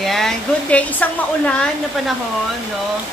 Yan, good day. Isang maulan na panahon, no?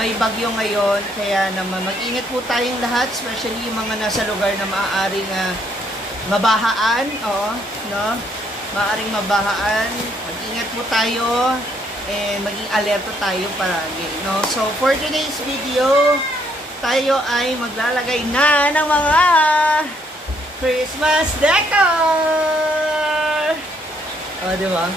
May bagyo ngayon, kaya naman mag-ingat po tayong lahat, especially yung mga nasa lugar na maaaring mabahaan, no? Maaaring mabahaan. Mag-ingat po tayo and maging alerto tayo palagi, no? So, for today's video, tayo ay maglalagay na ng mga Christmas decor! Di ba?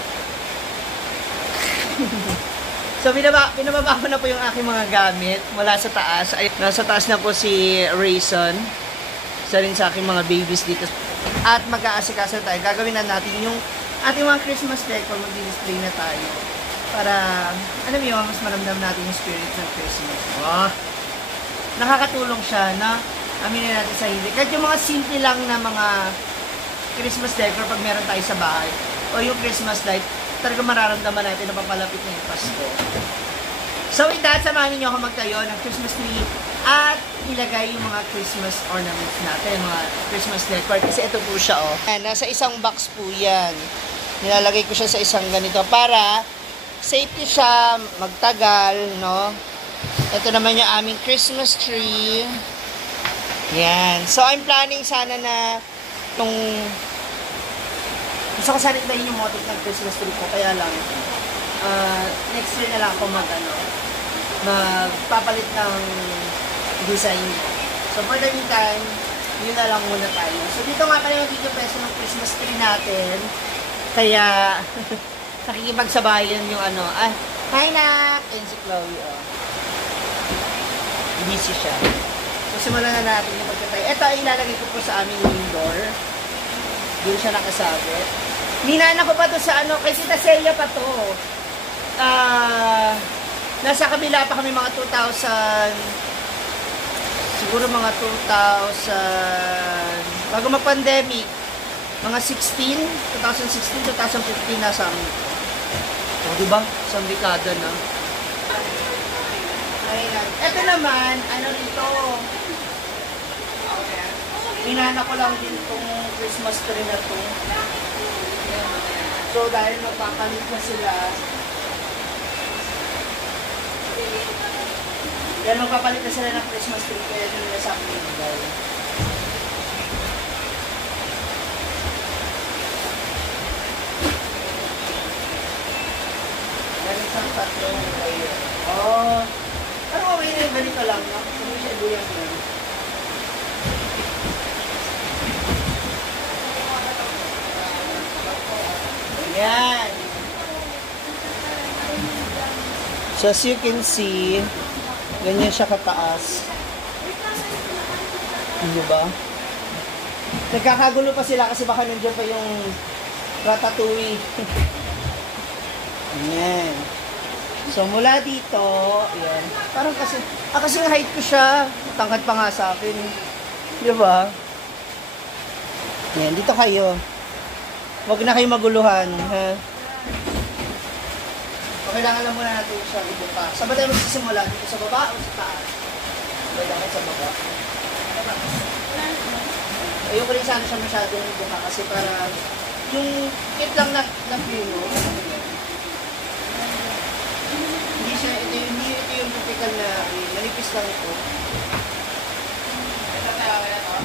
So, binababa ko na po yung aking mga gamit mula sa taas. Ay, nasa taas na po si Rayson. Isa rin sa aking mga babies dito. At mag-aasikasa tayo. Gagawin na natin yung ating mga Christmas decor. Mag-display na tayo. Para, alam mo yun, mas maramdam natin yung spirit ng Christmas. Nakakatulong siya na aminin natin sa hindi. Kahit yung mga simple lang na mga Christmas decor pag meron tayo sa bahay. O yung Christmas light, talaga mararamdaman natin na papalapit na yung Pasko. So with that, samahan niyo ako magtayo ng Christmas tree at ilagay yung mga Christmas ornaments natin, mga Christmas decor. Kasi ito po siya, nasa isang box po yan. Nilalagay ko siya sa isang ganito para safety siya, magtagal, no? Ito naman yung aming Christmas tree. Yan. So I'm planning sana na itong gusto ko sana ibahin yung motif ng Christmas tree ko, kaya lang next year na lang ako magpapalit ng design. So for the meantime, yun na lang muna tayo. So dito nga pala yung video presyo ng Christmas tree natin. Kaya nakikipagsabayan yung hi nak! And si Chloe, busy siya. So simulan na natin yung pagkatay. Ito ay ilalagay ko po sa aming indoor. Doon siya nakasabit. Ninana ko pa to sa kay Tita Celia pa to. Nasa kabila pa kami mga 2,000, siguro mga 2,000, bago mag-pandemic, mga 2016, 2015 nasa amin. Diba? Isang dekada na. Ayan. Ito naman, rito, ninana ko lang din itong Christmas tree na to. So, dahil magpapalit na sila, ng Christmas tree, kaya ito nila sa akin ibigay. Ganit ang tatlong layer. Ano okay na yung ganito lang, no? Hindi siya luyang yun. Yan. So as you can see, ganyan siya kataas. Diba? Nagkakagulo pa sila kasi baka nandiyan pa yung ratatouille. Ayan. So mula dito, ayan. Parang kasi yung height ko siya, tangkad pa nga sa akin. Diba? Ayan, dito kayo. Huwag na kayo maguluhan, ha? O, kailangan lang muna natin siya ibuka. Saan ba tayo magsisimula? Dito sa baba o sa taas? Kailangan sa baba. Ayoko rin sana siya masyadong ibuka kasi para yung kit lang na puno. Hindi ito yung typical na manipis lang ito. Ito tayo na ito?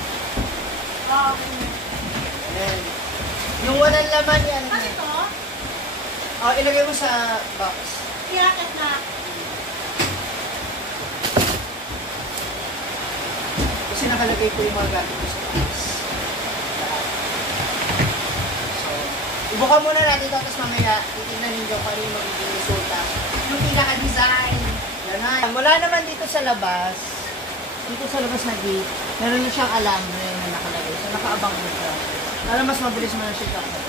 Ayan. Yung walang laman yan. Ano ito? Ilagay mo sa box. Yakit na. Kasi nakalagay ko yung mga gamit ko sa box. So, ibuka muna natin ito, tapos mamaya titignan ninyo kung ano yung magiging resulta. Yung pinaka-design. Yan na. Mula naman dito sa labas na gate, meron na siyang alambre na nakalagay. So, nakaabang mo siya. Para mas mabilis mo na siya kakot.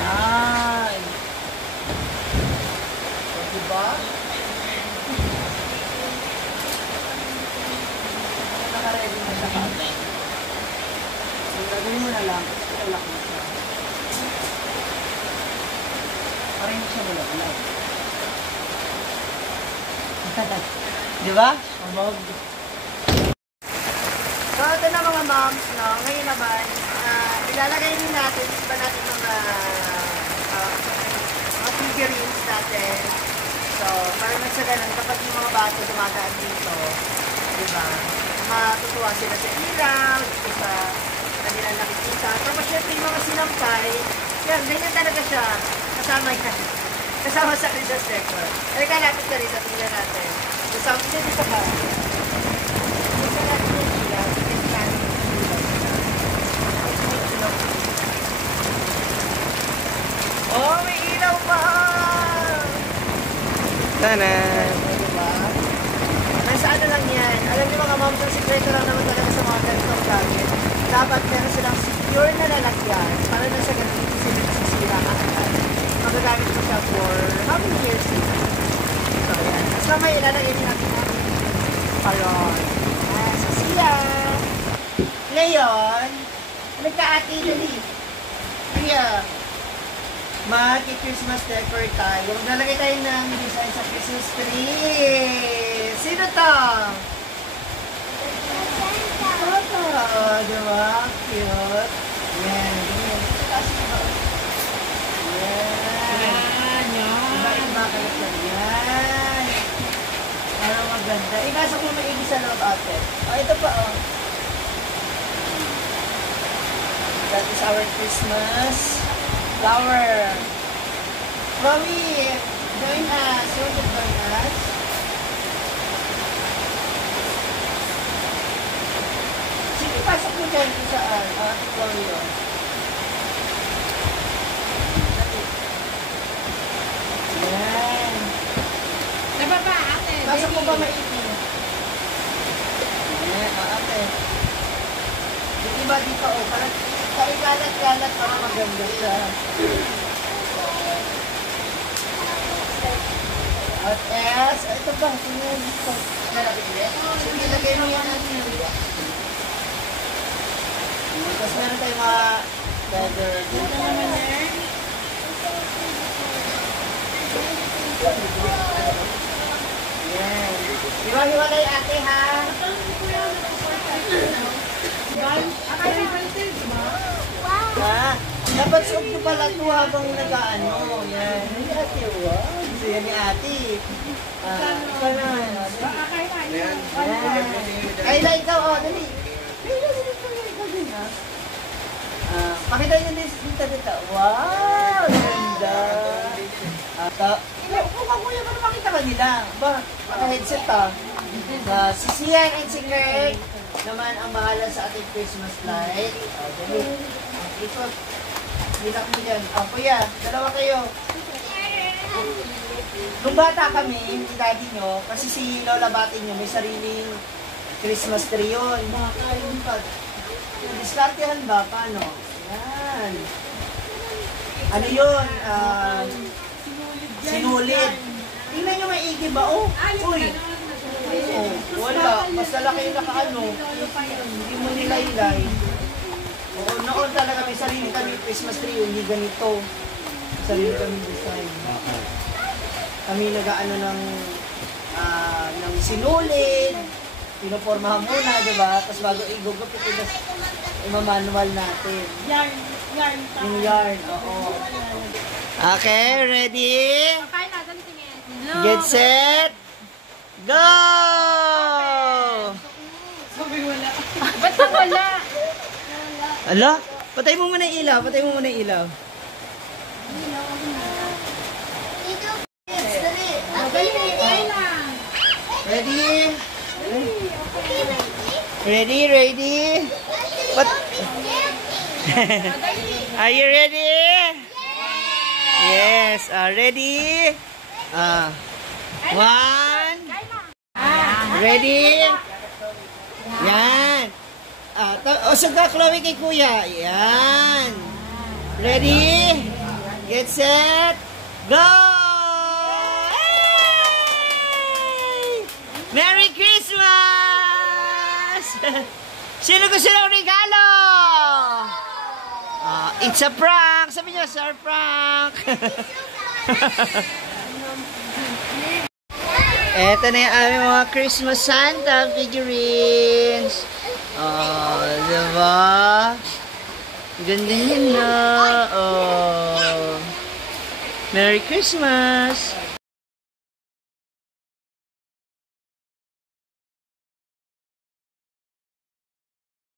Yan. So, diba? Naka-ready na siya kakot. So, gagawin mo na lang. Tapos ilalak mo siya. Para hindi siya bulag-bulag. Di ba? Amog. ito na mga moms, no? Ngayon naman, ilalagay din natin, iba natin mga figurines natin. So, para na sa ganun, kapag yung mga bata dumagaan dito, di ba? Matutuwa sila sa ilaw, dito sa kanilang nakikita. Tapos syempre yung mga sinampay, yan, ganyan talaga siya. Kasama yan. Kasama sa Christmas decor. Halika natin ka rin, tingnan natin. Kasama siya dito ka. Dito natin yung ilaw. Dito natin yung ilaw. Oh, may ilaw pa! Tanan! Diba? Nasa ano lang yan. Alam niyo mga moms, ang sikreto lang naman talaga sa mga ganitong gamit. Dapat meron silang secure na lalagyan para na sa ganun hindi sila nasisira agad. Magagamit mo siya for how many years na? So, yan. Tapos naman ilalagay din natin natin palon. Sa siya. Ngayon, nagka-ati dali. Kaya, Maki-Christmas decor tayo. Nalagay tayo ng design sa Christmas tree. Sino to? Oh, diba? Cute. Yan. Yan. Iba-iba kayo sa yan. Ano maganda. Ibasa ko may ibig sa loob ate. Oh, ito pa oh. That is our Christmas flower. Chloe, join us. You want to join us? Sige, pasok mo dyan kung saan. Chloe, oh. Yan. Nababa, ate. Pasok mo ba maiti? Yan, ate. Yung iba dito, oh. Parang kalat-kalat para maganda siya. At S, ito ba? Sige, lagay mo yan natin. Tapos meron tayong mga feather dito. Yan. Hiwa-hiwalay ate ha. Ha? Dapat suot ko pala ito habang nag-ano. Yan. Hindi ate, wow. Gusto yan ni ate. Ito na. Yan. Kayla, ikaw, oh, dali. Kayla, ikaw din, ha? Pakita nyo dito. Wow! Ganda. Kung kuya, paano makita ka nila? Ba, naka-headset ha? Si Sian and si Kurt naman ang bahala sa ating Christmas light. Dali. Ito. Hilak mo dyan. Kuya, dalawa kayo. Nung bata kami, yung daddy nyo, kasi si Lola Bati nyo, may sariling Christmas tree yun. Diskartehan ba? Paano? Yan. Ano yun? Sinulid. Tingnan nyo maigi ba? Oh, uy. Wala. Basta laki yung nakaano. Hindi mo nilaylay. Oo, noon talaga may sarili kami Christmas tree. Hindi ganito. Sarili kami design. Kami nag-ano ng sinulid. Pinopormahan muna, di ba? Tapos bago igugupit, imamanual natin. Yarn. Yung yarn, oo. Okay, ready? Kain natin tingin. Get set. Go! Sabi wala. Ba't na wala? Ala, patay mo muna yung ilaw. Ready? What? Are you ready? Yes. Ready? One. Ready? Yan. Usog ka, Chloe, kay kuya. Yan. Ready? Get set. Go! Hey! Merry Christmas! Sino gusto ng regalo? It's a prank. Sabi niyo, sir, prank. Eto na yung aming mga Christmas Santa figurines. Aba. Ganda yun na. Oh. Merry Christmas!